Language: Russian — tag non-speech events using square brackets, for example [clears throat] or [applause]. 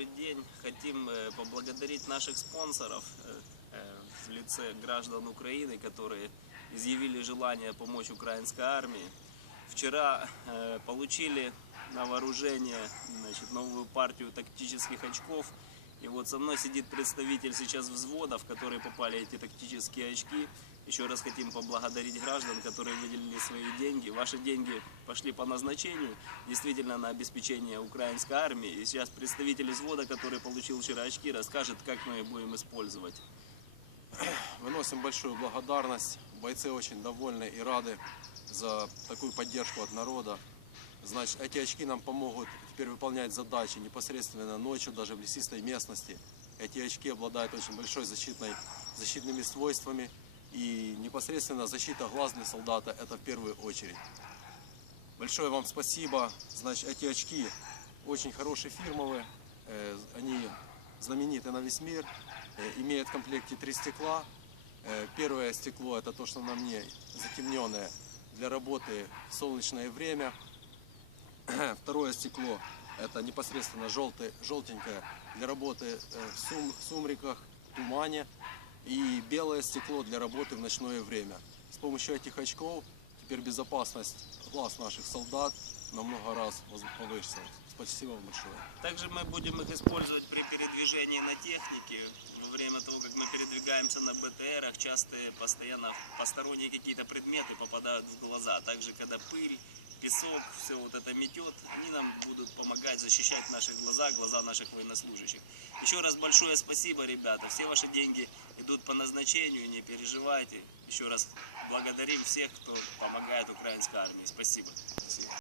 добрый день. Хотим э, поблагодарить наших спонсоров э, э, в лице граждан Украины, которые изъявили желание помочь украинской армии. Вчера получили на вооружение значит, новую партию тактических очков. И вот со мной сидит представитель сейчас взводов, в которые попали эти тактические очки. Еще раз хотим поблагодарить граждан, которые выделили свои деньги. Ваши деньги пошли по назначению, действительно на обеспечение украинской армии. И сейчас представитель взвода, который получил вчера очки, расскажет, как мы их будем использовать. Выносим большую благодарность. Бойцы очень довольны и рады за такую поддержку от народа. Значит, эти очки нам помогут теперь выполнять задачи непосредственно ночью, даже в лесистой местности. Эти очки обладают очень большой защитной, защитными свойствами. И непосредственно защита глаз для солдата – это в первую очередь. Большое вам спасибо. Значит, эти очки очень хорошие фирмовые. Э, Они знамениты на весь мир. Э, Имеют в комплекте три стекла. Э, Первое стекло это то, что на мне затемненное для работы в солнечное время. [clears throat] Второе стекло это непосредственно желтый, желтенькое для работы э, в, сум- сумриках, тумане. И белое стекло для работы в ночное время. С помощью этих очков теперь безопасность глаз наших солдат намного раз повысится. Спасибо вам большое. Также мы будем их использовать при передвижении на технике. Во время того, как мы передвигаемся на БТРах, часто постоянно посторонние какие-то предметы попадают в глаза. Также, когда пыль, песок, все вот это метет, они нам будут помогать защищать наши глаза, глаза наших военнослужащих. Еще раз большое спасибо, ребята. Все ваши деньги идут по назначению, не переживайте. Еще раз благодарим всех, кто помогает украинской армии. Спасибо.